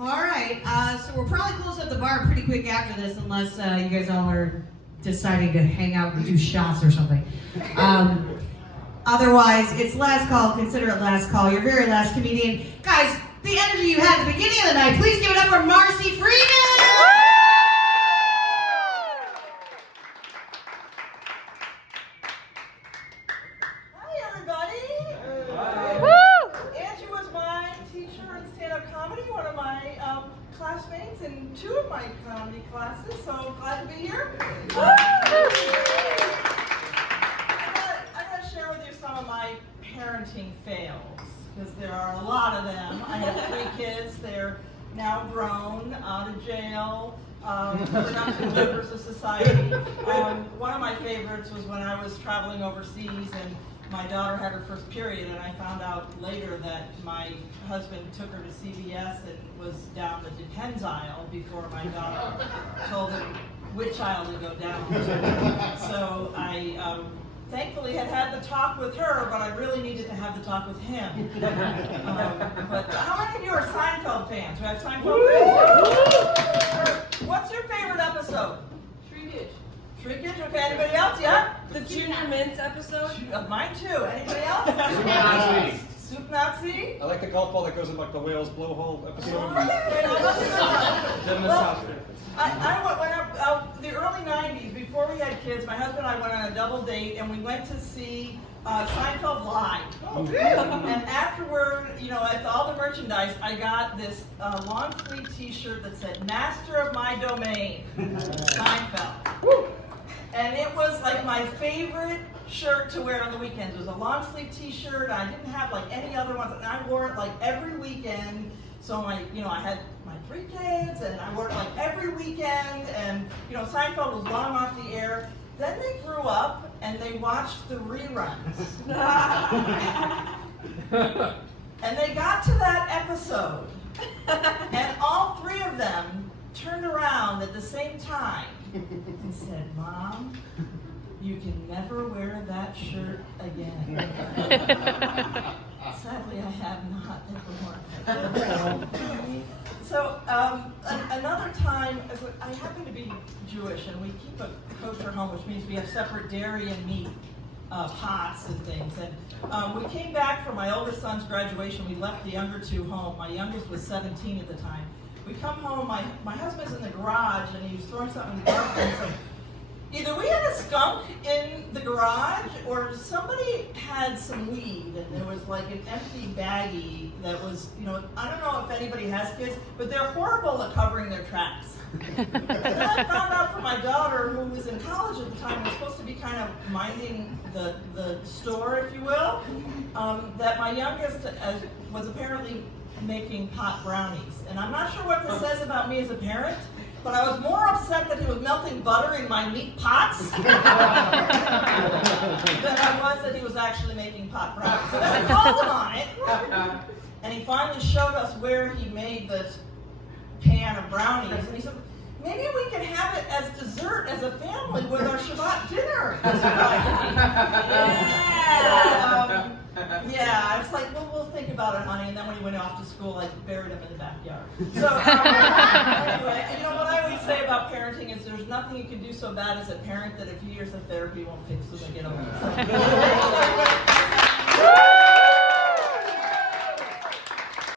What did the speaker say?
All right, so we'll probably close up the bar pretty quick after this, unless you guys all are deciding to hang out and do shots or something. Otherwise, it's last call. Consider it last call. Your very last comedian. Guys, the energy you had at the beginning of the night, please give it up for Marcy Freeman! Hi, everybody! Angie was my teacher in stand-up comedy, one of my classmates in two of my comedy classes, so glad to be here. I'm going to share with you some of my parenting fails, because there are a lot of them. I have 3 kids. They're now grown, out of jail, productive members of society. One of my favorites was when I was traveling overseas and my daughter had her first period, and I found out later that my husband took her to CVS and was down the Depends aisle before my daughter told him which aisle to go down. So I thankfully had the talk with her, but I really needed to have the talk with him. But how many of you are Seinfeld fans? We have Seinfeld fans? What's your favorite episode? Shrinkage? Okay, anybody else? Yeah? The Junior Mints episode? Mine too. Anybody else? Soup Nazi? I like the golf ball that goes in like the whale's blowhole episode. The early 90s, before we had kids, my husband and I went on a double date and we went to see Seinfeld live. And afterward, at all the merchandise, I got this long sleeve t-shirt that said, "Master of my domain, Seinfeld." And it was like my favorite shirt to wear on the weekends. It was a long sleeve t-shirt. I didn't have like any other ones, and I wore it like every weekend. So I had my 3 kids, and I wore it like every weekend. And Seinfeld was long off the air. Then they grew up and they watched the reruns. And they got to that episode, and all 3 of them turned around at the same time and said, "Mom, you can never wear that shirt again." Sadly, I have not ever worn. So another time, I happen to be Jewish, and we keep a kosher home, which means we have separate dairy and meat pots and things. And we came back from my oldest son's graduation. We left the younger 2 home. My youngest was 17 at the time. We come home, my husband's in the garage, and he was throwing something in the garbage, and so either we had a skunk in the garage, or somebody had some weed, and there was like an empty baggie that was, I don't know if anybody has kids, but they're horrible at covering their tracks. And then I found out from my daughter, who was in college at the time, was supposed to be kind of minding the store, if you will, that my youngest was apparently making pot brownies. And I'm not sure what this says about me as a parent, but I was more upset that he was melting butter in my meat pots than I was that he was actually making pot brownies. So then I called him on it, and he finally showed us where he made this pan of brownies, and he said, "Maybe we can have it as dessert as a family with our Shabbat dinner this Friday." Yeah, it's like, well, we'll think about it, honey. And then when he went off to school, I buried him in the backyard. So anyway, what I always say about parenting is there's nothing you can do so bad as a parent that a few years of therapy won't fix, so they get over it.